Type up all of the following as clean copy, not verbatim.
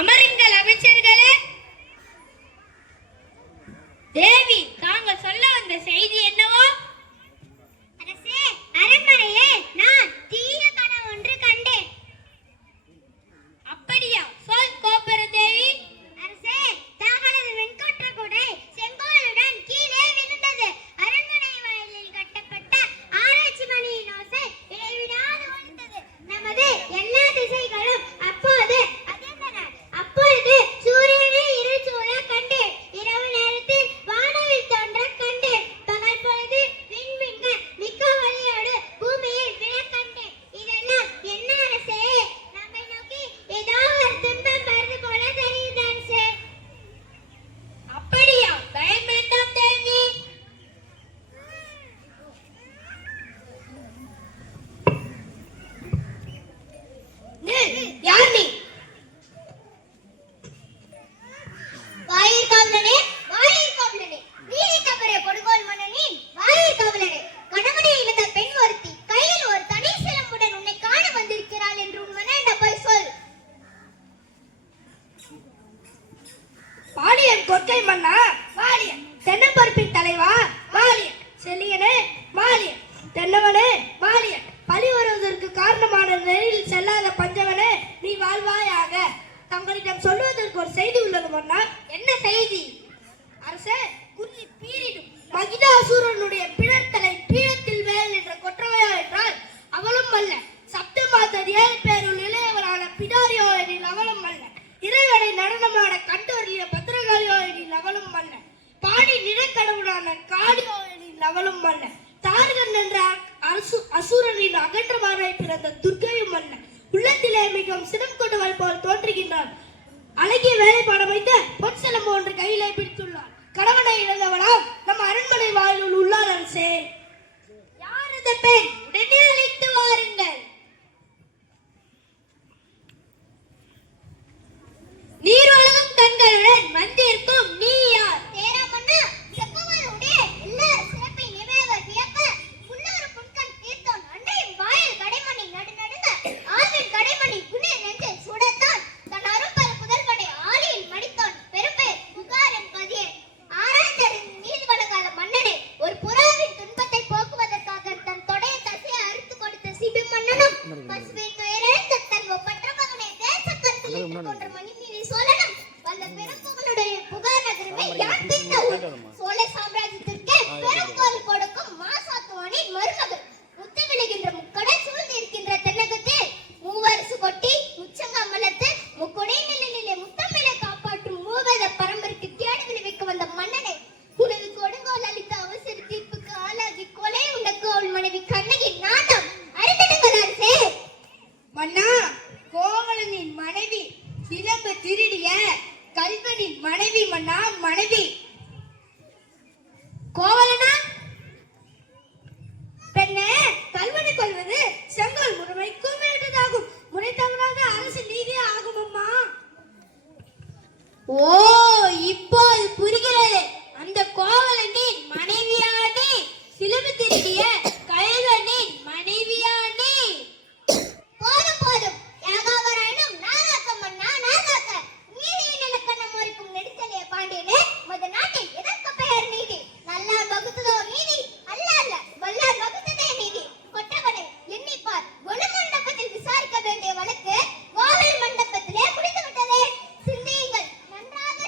அமருங்கள் அமைச்சர்களே. தேவி, தாங்கள் சொல்ல வந்த செய்தி என்னவோ? அரசே, அரண்மனையே நான் தீய கனவு ஒன்று கண்டேன். அப்படியா? சொல் கோபுர தேவி. அரசே, தங்களது வெண்கொற்ற குடை செங்கோலுடன் கீழே விழுந்தது. அரண்மனை வாயிலில் கட்டப்பட்ட ஆராய்ச்சி மணியின் ஓசை இடைவிடாது ஒலித்தது. நமது எல்லா திசைகளும் அப்போது அதிர்ந்தன. அப்பொழுது சூரியனை இருள் சூழ கண்டேன். இரவு நேரத்தில் வானவில் தோன்ற கண்டேன். பகல் பொழுது விண்மீன்க மிக்க ஒளியோடு பூமியில் விழ கண்டேன். இதெல்லாம் என்ன அரசே? நம்மை நோக்கி ஏதோ ஒரு துன்பம் வருது போல தெரியுது அரசே. அப்படியா? பயம் வேண்டாம் தேவி. யார் நீ? வாயில் காவலனே, வாயில் காவலனே, நீதி தவற கொடுங்கோல் மன்னனே, வாயில் காவலனே, கணவனை இழந்த பெண் ஒருத்தி கையில் ஒரு தனி சிலம்புடன் உன்னை காண வந்திருக்கிறாள் என்று உன் மன்னனிடம் போய் சொல். பாடியன் கொற்கை மன்னா வாலியன், தென்னம்பருப்பின் தலைவா வாலியன், செல்லியனே வாலியன், தென்னவனே வாலியன், பழி வருவதற்கு காரணமான நெறியில் செல்லாத பஞ்சவனே நீ வாழ்வாயாக. தங்களிடம் சொல்வதற்கு ஒரு செய்தி உள்ளது மன்னா. என்ன செய்தி? அரசே, குறி பீரிடும் மகிடாசூரனுடைய பிணத்தலை பீடத்தில் வேல் என்ற கொற்றவையா என்றால் அவளும் அல்ல. சப்தமாதர் 7 பேருள் இளையவரான பிடாரியோ எனில் அவளும் அல்ல. இறைவனை நடனமான கண்டோரிய பத்திரகாளியோ எனில் அவளும் அல்ல. பாடி நிறக்கடவுளான காடியோ எனில் அவளும் அல்ல. தார்கன் என்ற அசுரனின் அகன்றமானாய் பிறந்த துர்க்கையும் அல்ல. உள்ளத்திலே மிகவும் சினம் கொண்டவள் போல் தோன்றுகின்றாள். அழகிய வேலைப்பாடம் வைத்த பொன் சிலம்பு ஒன்று கையிலே பிடித்துள்ளார். கணவனை இழந்தவளாம் நம் அரண்மனை வாயிலுள் உள்ளார் அரசே. யார் இந்த பெண்? உடனே அழைத்து வாருங்கள். நீர்வழகும் கண்களுடன் வந்திருக்கும் நீ யார்? தேராமன்னா, செப்பவருடைய எல்லா சிறப்பை நினைவர் வியப்ப, புல்லவர் புன்கண் தீர்த்தோன் அன்றையும் வாயில் கடைமணி நடுநடுங்க, ஆழ்வின் கடைமணி குளிர் நெஞ்சில் சுடத்தான், தன் அரும்பல புதர்கடை ஆழியில் மடித்தோன் பெரும்பேர் புகாரன் பதியன், ஆராய்ந்தறின் நீதி வழங்காத மன்னனே, ஒரு புறாவின் துன்பத்தை போக்குவதற்காக தன் தொடைய தசையை அறுத்து கொடுத்த சிபி மன்னனும், பசுவின் துயரெழுந்த தன் ஒப்பற்ற மகனை தேசக்கருத்தில் கொன்ற மணிமீறி சோழனும், வந்த பெரும்புகழுடைய புகார் நகரமே யான் பிரிந்த ஊர். சோழ சாம்ராஜ்யத்திற்கே பெருங்கோல் கொடுக்கும் மாசாத்துவானின் மருமகள். முத்து விழுகின்ற முக்கடல் சூழ்ந்து இருக்கின்ற தென்னகத்தில் மூவரசு கொட்டி உச்சங்கமலத்து முக்குடை நிலையிலே முத்தமிழை காப்பாற்றும் மூவேத பரம்பரைக்கு தேடி விளைவிக்க வந்த மன்னனை, உனது கொடுங்கோல் அளித்த அவசர தீர்ப்புக்கு ஆளாகி கொலை உண்ட கோல் மனைவி கண்ணகி நாதம் அறிந்திடுங்கள் அரசே. மன்னா, கோவலனின் மனைவி சிலம்பு திருடிய கல்வனின் மனைவி மன்னா, மனைவி. கோவலனா? பெண்ணே, கல்வனை கொள்வது செங்கோல் முறைமைக்கும் வேண்டதாகும். முறை தவறாத அரசு நீதியே ஆகும் அம்மா. ஓ, இப்போது புரிகிறது. அந்த கோவலனின் மனைவியானே சிலம்பு திருடிய கல்வனின் மனைவியானே. போதும் போதும், யாகாவராயினும் நாகாக்க மன்னா நாகாக்க. நீதியின் இலக்கணம் ஒருக்கும் நெடுச்சலைய பாண்டியனே, மத நாட்டில் எதற்கு பெயர் நீதி? நல்லார் வகுத்ததோ நீதி? அல்ல அல்ல, வல்லார் வகுத்ததே நீதி. கொற்றவனை எண்ணிப்பார், குணமண்டபத்தில் விசாரிக்க வேண்டிய வழக்கு கோவில் மண்டபத்திலே முடிந்து விட்டதே. சிந்தியுங்கள், நன்றாக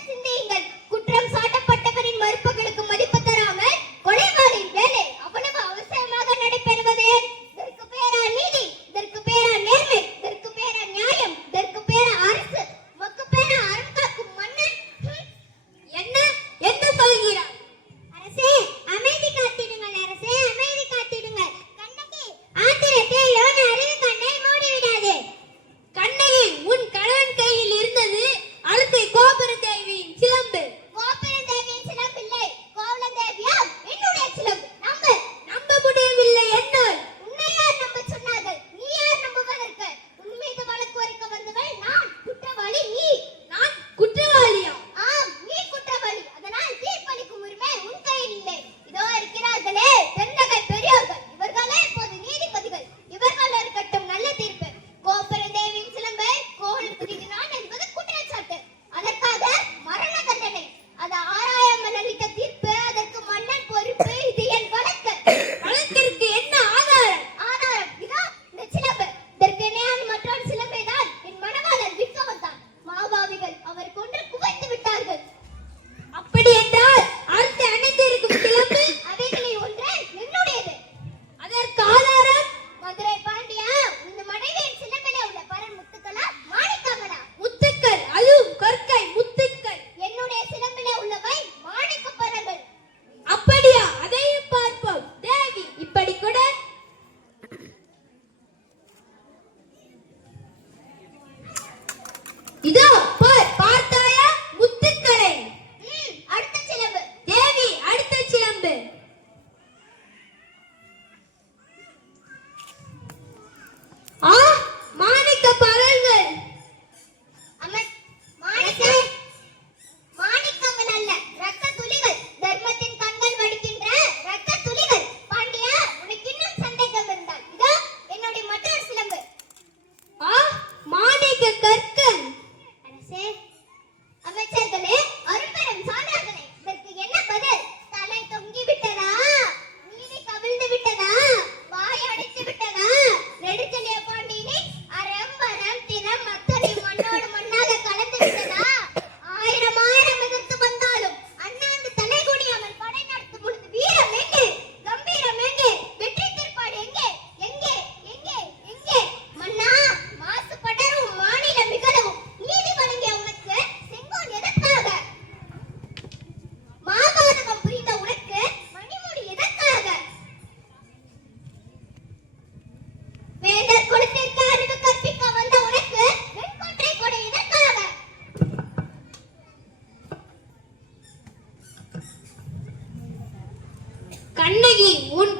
உன்